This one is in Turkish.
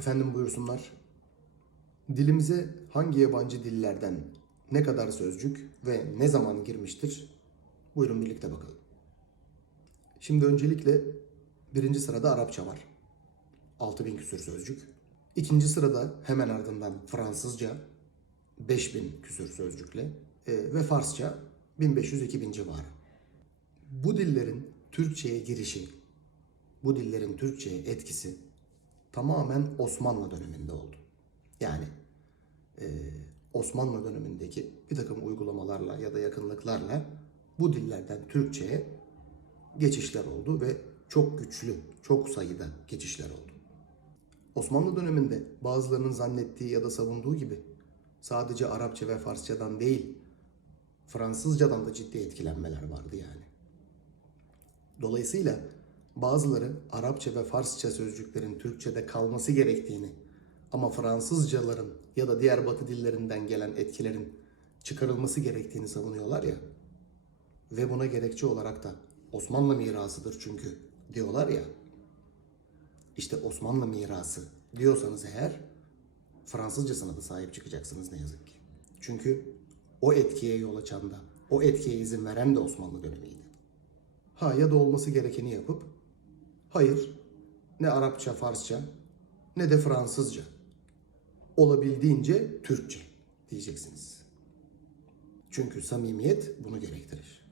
Efendim buyursunlar. Dilimize hangi yabancı dillerden ne kadar sözcük ve ne zaman girmiştir? Buyurun birlikte bakalım. Şimdi öncelikle birinci sırada Arapça var. 6000 küsür sözcük. İkinci sırada hemen ardından Fransızca 5000 küsür sözcükle e, ve Farsça 1500-2000 civarı. Bu dillerin Türkçe'ye girişi, bu dillerin Türkçe'ye etkisi tamamen Osmanlı döneminde oldu. Yani e, Osmanlı dönemindeki bir takım uygulamalarla ya da yakınlıklarla bu dillerden Türkçe'ye geçişler oldu ve çok güçlü, çok sayıda geçişler oldu. Osmanlı döneminde bazılarının zannettiği ya da savunduğu gibi sadece Arapça ve Farsçadan değil, Fransızcadan da ciddi etkilenmeler vardı yani. Dolayısıyla bazıları Arapça ve Farsça sözcüklerin Türkçe'de kalması gerektiğini ama Fransızcaların ya da diğer batı dillerinden gelen etkilerin çıkarılması gerektiğini savunuyorlar ya. Ve buna gerekçe olarak da Osmanlı mirasıdır çünkü diyorlar ya. İşte Osmanlı mirası diyorsanız eğer Fransızcasına da sahip çıkacaksınız ne yazık ki. Çünkü o etkiye yol açan da, o etkiye izin veren de Osmanlı dönemiydi. Ha ya da olması gerekeni yapıp, hayır ne Arapça, Farsça ne de Fransızca. Olabildiğince Türkçe diyeceksiniz. Çünkü samimiyet bunu gerektirir.